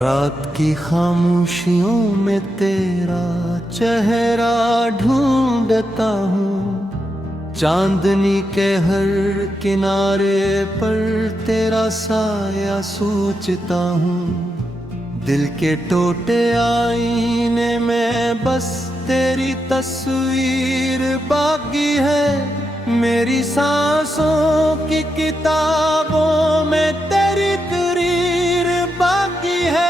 रात की खामोशियों में तेरा चेहरा ढूंढता हूँ। चांदनी के हर किनारे पर तेरा साया सोचता हूँ। दिल के टूटे आईने में बस तेरी तस्वीर बाकी है। मेरी सांसों की किताबों में तेरी तस्वीर बाकी है।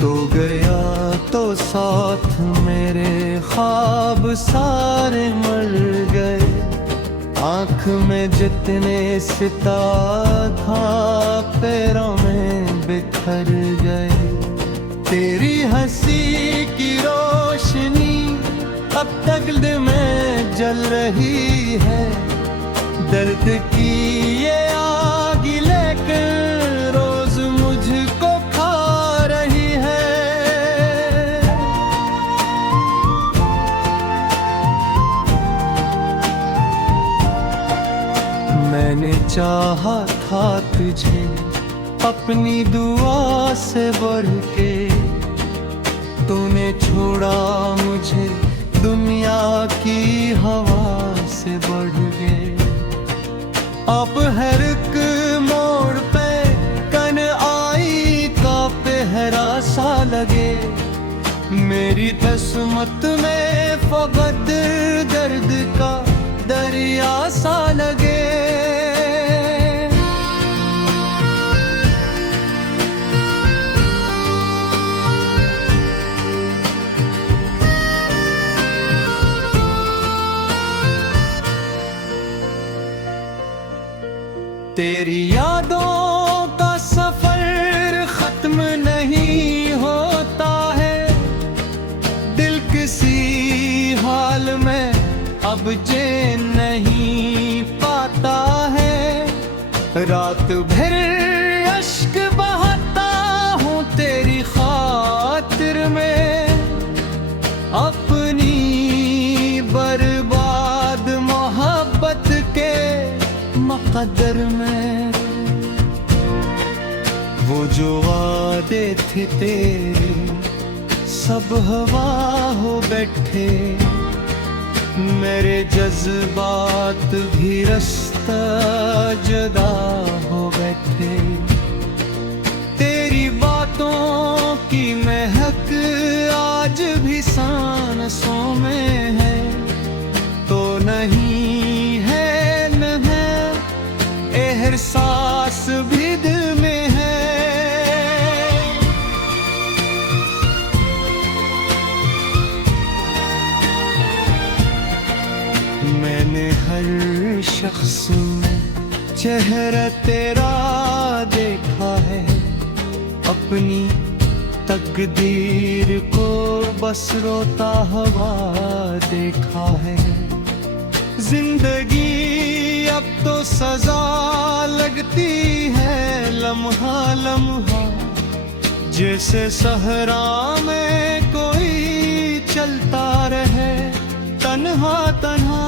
तो गया तो साथ मेरे ख्वाब सारे मर गए। आँख में जितने सितारा था पैरों में बिखर गए। तेरी हंसी की रोशनी अब तक दिल में जल रही है। दर्द की ये आग लेकर रोज मुझको खा रही है। मैंने चाहा था तुझे अपनी दुआ से बढ़ के। तूने छोड़ा मुझे दुनिया की हवा से बढ़ के। अब हर एक मोड़ पे कन आई का पहरा सा लगे। मेरी किस्मत में फकत दर्द का दरिया सा लगे। तेरी यादों का सफर खत्म नहीं होता है। दिल किसी हाल में अब चैन नहीं पाता है। रात भर अश्क बहाता हूँ तेरी खातिर में। अपनी बर्बाद मोहब्बत के मकदर में। वो जो वादे थे तेरे सब हवा हो बैठे। मेरे जज्बात भी रास्ता जुदा हो बैठे। तेरी बातों की महक आज भी सांसों में है। तो नहीं है एहसास भी दिल में है। मैंने हर शख्स में चेहरा तेरा देखा है। अपनी तकदीर को बस रोता हुआ देखा है। जिंदगी अब तो सजा लगती है लम्हा लम्हा। जैसे सहरा में कोई चलता रहे तन्हा तन्हा।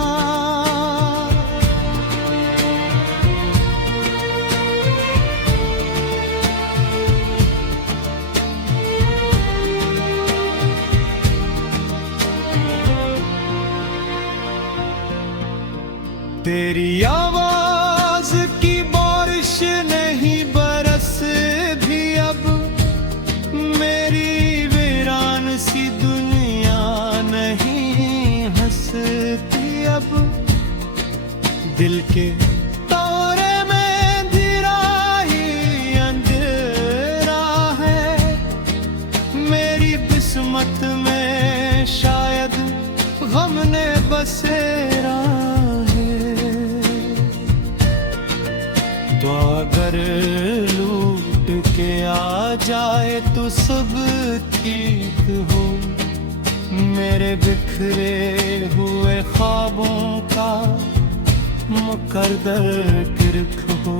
तेरी आवाज की बारिश नहीं बरस भी अब। मेरी वीरान सी दुनिया नहीं हंसती अब। दिल के तारे में धीरा ही अंधेरा है। मेरी किस्मत में शायद गम ने बसेरा। तो अगर लूट के आ जाए तो सब ठीक हो। मेरे बिखरे हुए ख्वाबों का मुकद्दर किरक हो।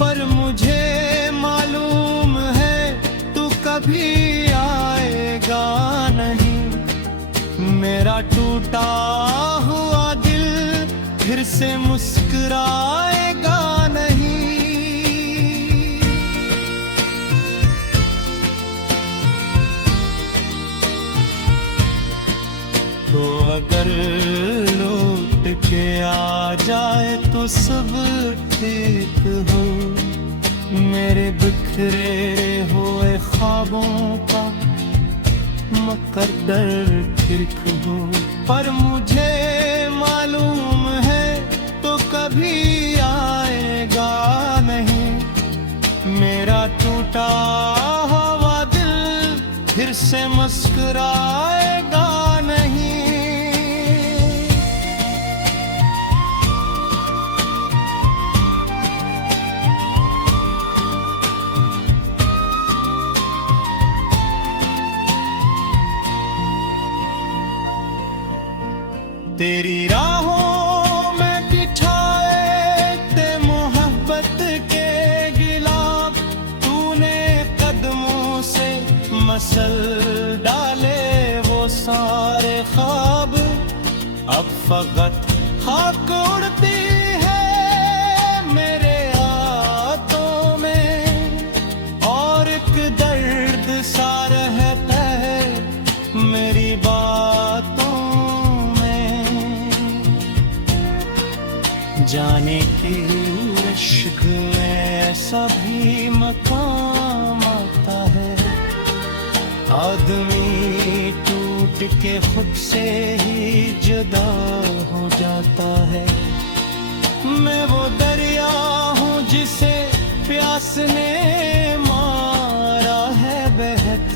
पर मुझे मालूम है तू कभी आएगा नहीं। मेरा मेरा टूटा हुआ दिल फिर से मुस्कुराएगा नहीं। तो अगर लौट के आ जाए तो सब ठीक हो, मेरे बिखरे हुए ख्वाबों का मुकद्दर ठीक हो। पर मुझे मालूम है तो कभी आएगा नहीं, मेरा टूटा हुआ दिल फिर से मुस्कुराएगा नहीं। तेरी राहों में बिछाए थे मोहब्बत के गिलाफ, तूने कदमों से मसल डाले वो सारे ख्वाब। अब फकत खाक उड़ती है मेरे हाथों में, और एक दर्द सा रहता है मेरी बातों। जाने की इश्क में सभी मकाम आता है, आदमी टूट के खुद से ही जुदा हो जाता है। मैं वो दरिया हूँ जिसे प्यास ने मारा है बहत,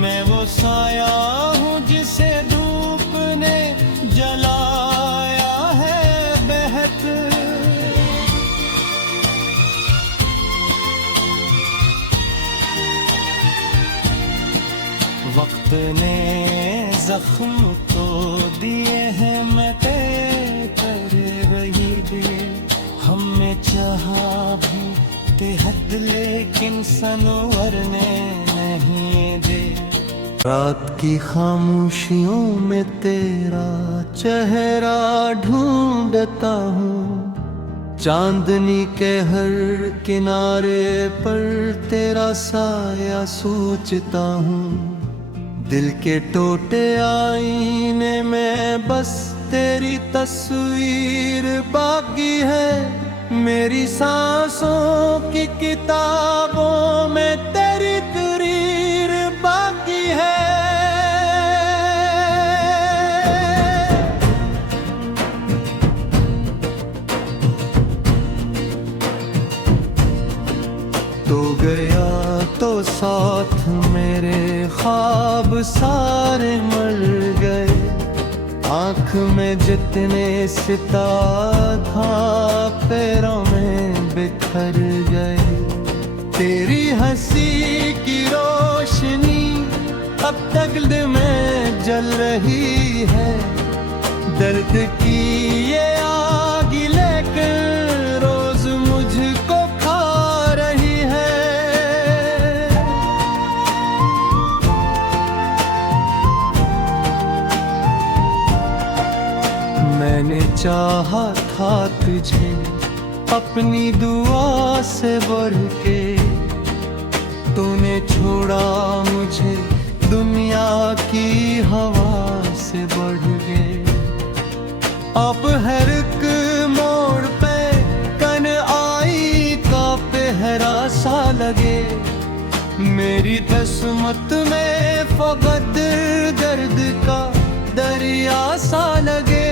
मैं वो साया हूँ जिसे धूप ने जलाया है बहत। वक्त ने जख्म तो दिए हैं मैं तेरे वही दिए, हमने चाहा भी ते हद लेकिन सनवर ने नहीं दे। रात की खामोशियों में तेरा चेहरा ढूंढता हूँ, चांदनी के हर किनारे पर तेरा साया सोचता हूँ। दिल के टूटे आईने में बस तेरी तस्वीर बाकी है, मेरी सांसों की किताबों में तेरी तस्वीर बाकी है। तो गया तो साथ मेरे ख्वाब सारे मर गए, आँख में जितने सितारा था पैरों में बिखर गए। तेरी हंसी की रोशनी अब तक दिल में जल रही है, दर्द की ये आग लेकर रोज मुझको खा रही है। मैंने चाहा था तुझे अपनी दुआ से बढ़ के, तूने छोड़ा मुझे दुनिया की हवा से बढ़ के। अब हर एक मोड़ पे कन आई का पहरा सा लगे, मेरी किस्मत में फकत दर्द का दरिया सा लगे।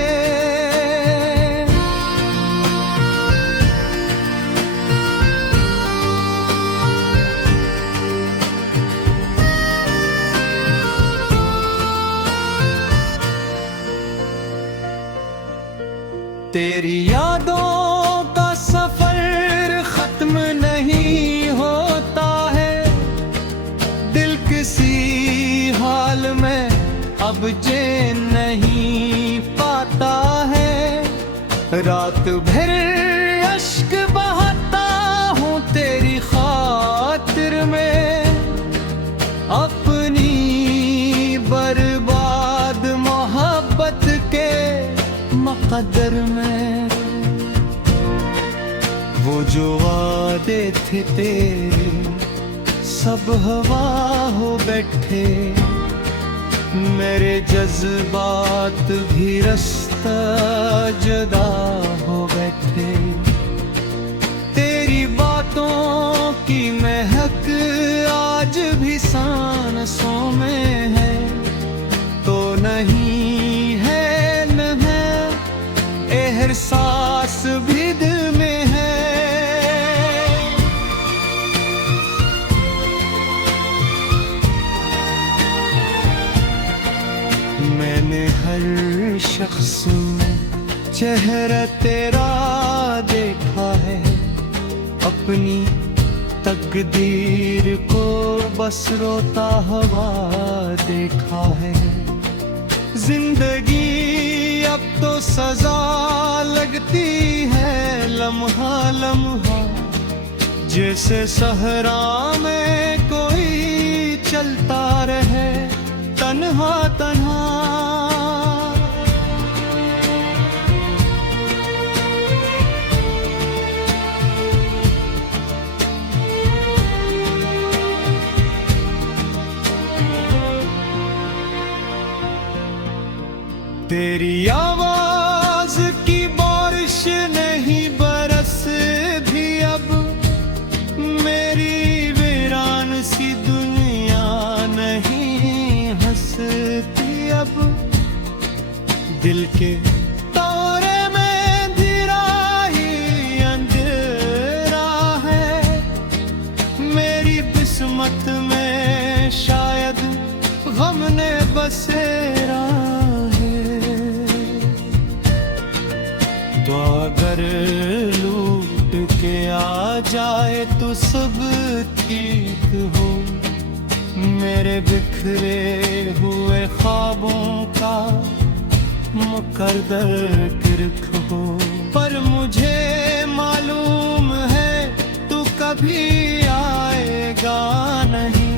तेरी यादों का सफर खत्म नहीं होता है, दिल किसी हाल में अब चैन नहीं पाता है। रात भर अश्क बहाता हूँ तेरी खातिर में, अपनी बर्बाद मोहब्बत कदर में, वो जो वादे थे तेरे सब हवा हो बैठे। मेरे जज्बात भी रास्ता जुदा हो बैठे। तेरी बातों की महक आज भी सांसों में है, तो नहीं है न है, एहसास भी दिल में है। मैंने हर शख्स में चेहरा तेरा देखा है, अपनी तकदीर को बस रोता हुआ देखा है। जिंदगी अब तो सजा लगती है लम्हा लम्हा, जैसे सहरा में कोई चलता रहे तन्हा तन्हा। तेरी आवाज की बारिश नहीं बरस भी अब, मेरी वीरान सी दुनिया नहीं हंसती अब। दिल के तारे में धीरा ही अंधेरा है, मेरी किस्मत में शायद गम ने बसेरा। तो अगर लूट के आ जाए तो सब ठीक हो, मेरे बिखरे हुए ख्वाबों का मुकद्दर किरक हो। पर मुझे मालूम है तू कभी आएगा नहीं,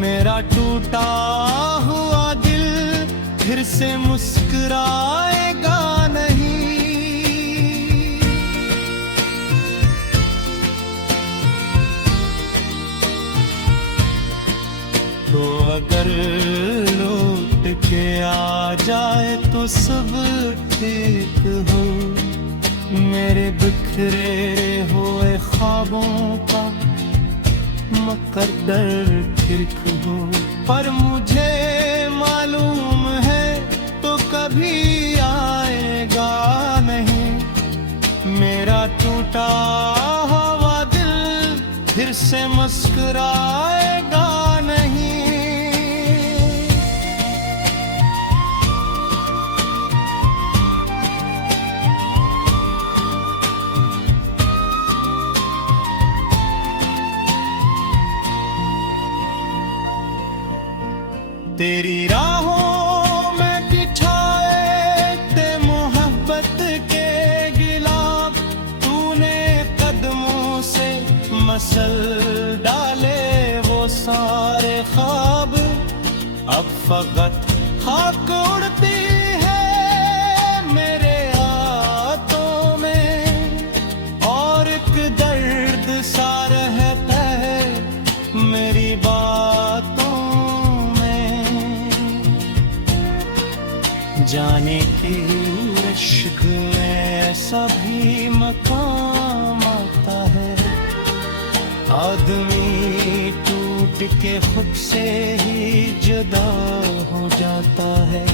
मेरा टूटा हुआ दिल फिर से मुस्कुराएगा नहीं। तो अगर लौट के आ जाए तो सब ठीक हो, मेरे बिखरे हुए ख्वाबों का मुकद्दर किरक हो। पर मुझे मालूम है तो कभी आएगा नहीं, मेरा टूटा हुआ दिल फिर से मुस्कुराएगा नहीं। तेरी राहों में बिछाए थे मोहब्बत के गिलाफ, तूने कदमों से मसल डाले वो सारे ख्वाब। अब फकत खाक उड़ती है मेरे हाथों में, और एक दर्द सा रहता है मेरी बातों। जाने की इश्क में सभी मकाम आता है, आदमी टूट के खुद से ही जुदा हो जाता है।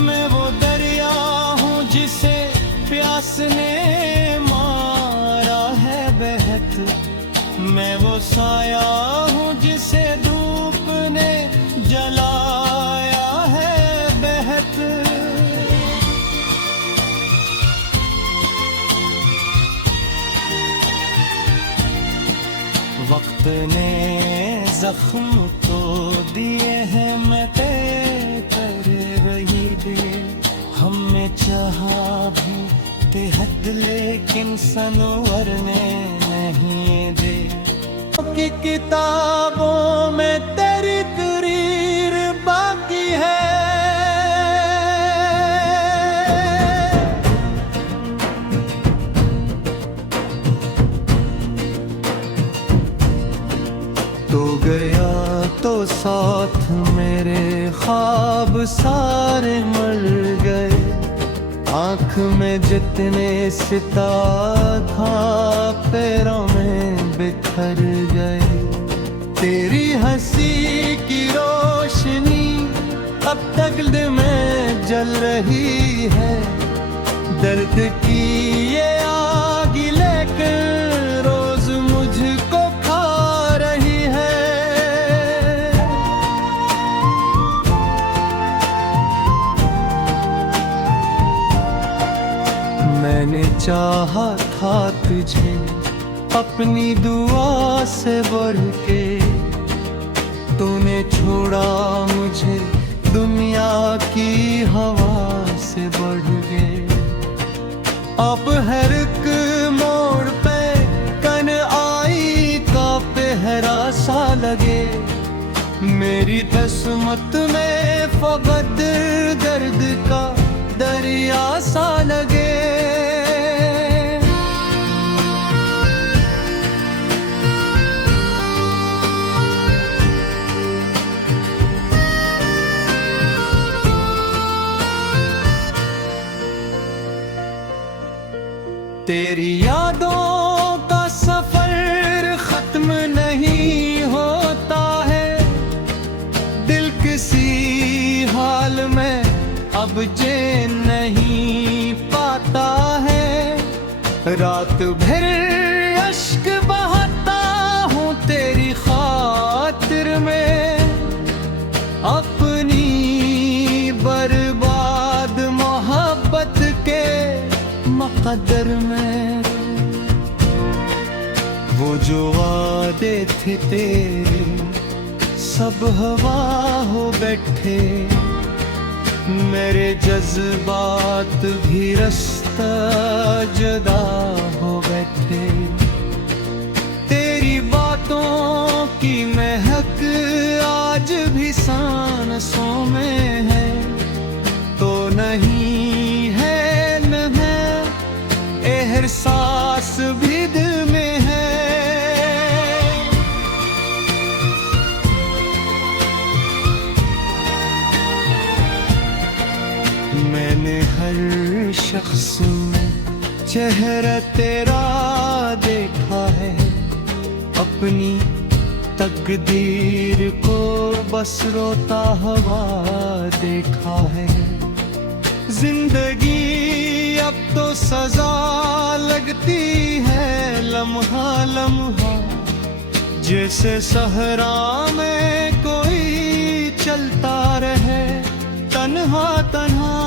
मैं वो दरिया हूँ जिसे प्यास ने मारा है बहत, मैं वो साया हूँ जिसे धूप ने जलाया है बहत। वक्त ने जख्म तो दिए हैं मैं कर रही दे, हमने चाहा भी ते हद लेकिन सनवर ने नहीं दे। की किताबों में तेरी तरीर बाकी है, सारे मर गए। आँख में जितने सितारा था पैरों में बिखर गए। तेरी हंसी की रोशनी अब तक दिल में जल रही है। दर्द की ये आग लेकर रोज मुझको खा रही है। मैंने चाहा था तुझे अपनी दुआ से बढ़ के, तूने छोड़ा मुझे दुनिया की हवा से बढ़ के। अब हर एक मोड़ पे कन आई का पहरा सा लगे। मेरी किस्मत में फकत दर्द का दरिया सा लगे। तेरी यादों का सफर खत्म नहीं होता है। दिल किसी हाल में अब चैन नहीं पाता है। रात भर अश्क बहाता हूँ तेरी खातिर में, अपनी बर्बाद मोहब्बत के मुकद्दर में। वो जो वादे थे तेरे सब हवा हो बैठे। मेरे जज्बात भी रास्ता जुदा हो बैठे। तेरी बातों की महक आज भी सांसों में है। तो नहीं है एहसास भी दिल में है। मैंने हर शख्स में चेहरा तेरा देखा है। अपनी तकदीर को बस रोता हुआ देखा है। जिंदगी अब तो सजा लगती है लम्हा लम्हा। जैसे सहरा में कोई चलता रहे तन्हा तन्हा।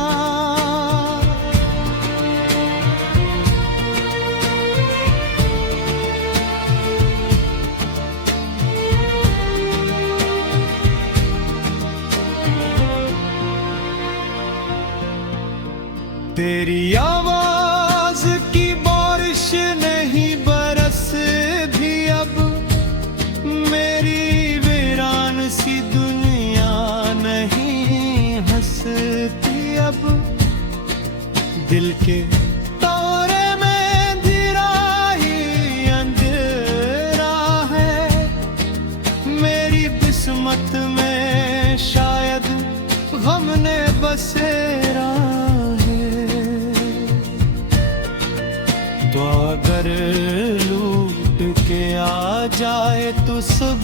तेरी आवाज की बारिश नहीं बरसती अब। मेरी वीरान सी दुनिया नहीं हंसती अब। दिल के तारे में धीरा ही अंधेरा है। मेरी किस्मत में शायद गम ने बसेरा। तो अगर लूट के आ जाए तो सब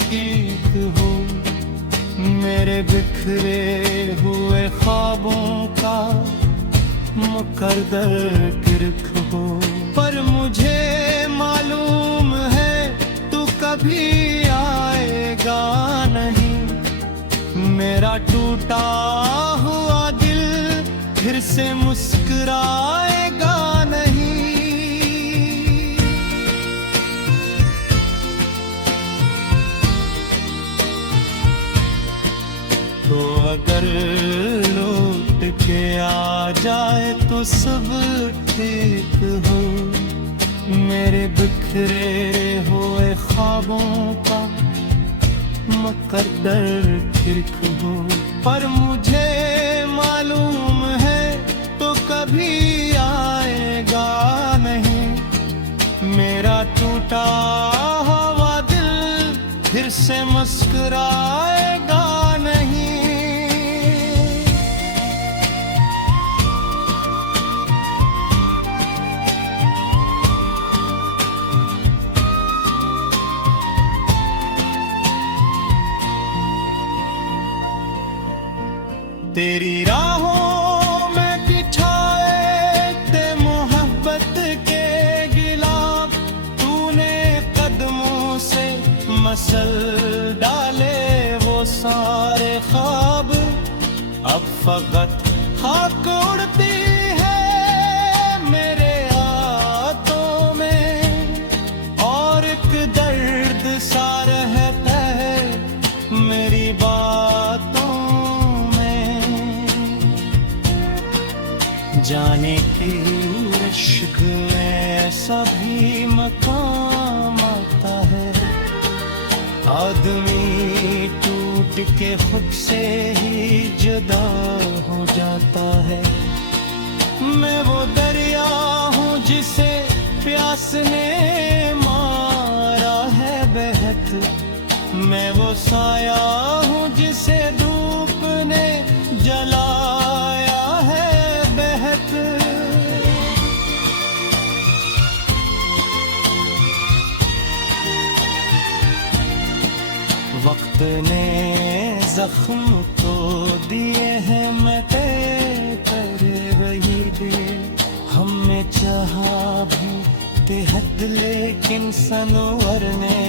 ठीक हो। मेरे बिखरे हुए ख्वाबों का मुकद्दर किरक हो। पर मुझे मालूम है तू कभी आएगा नहीं। मेरा टूटा हुआ दिल फिर से मुस्कुराएगा नहीं। तो अगर लौट के आ जाए तो सब ठीक हो। मेरे बिखरे हुए ख्वाबों का मुकद्दर ठीक हो। पर मुझे मालूम है तो कभी आएगा नहीं। मेरा टूटा हुआ दिल फिर से मुस्कुराएगा नहीं। राहों में बिछाए थे मोहब्बत के गिलाफ, तूने कदमों से मसल डाले वो सारे ख्वाब। अब फकत खाक उड़ती है मेरे हाथों में, और एक दर्द सा रहता है मेरी बातों में। जाने की इश्क में सभी मकाम आता है, आदमी टूट के खुद से ही जुदा हो जाता है। मैं वो दरिया हूँ जिसे प्यास ने मारा है बेहद, मैं वो साया हूँ जिसे धूप ने जलाया है बेहद। वक्त ने जख्म तो दिए हैं मटे पर वही दे, हमने चाहा भी बेहद लेकिन सनवर ने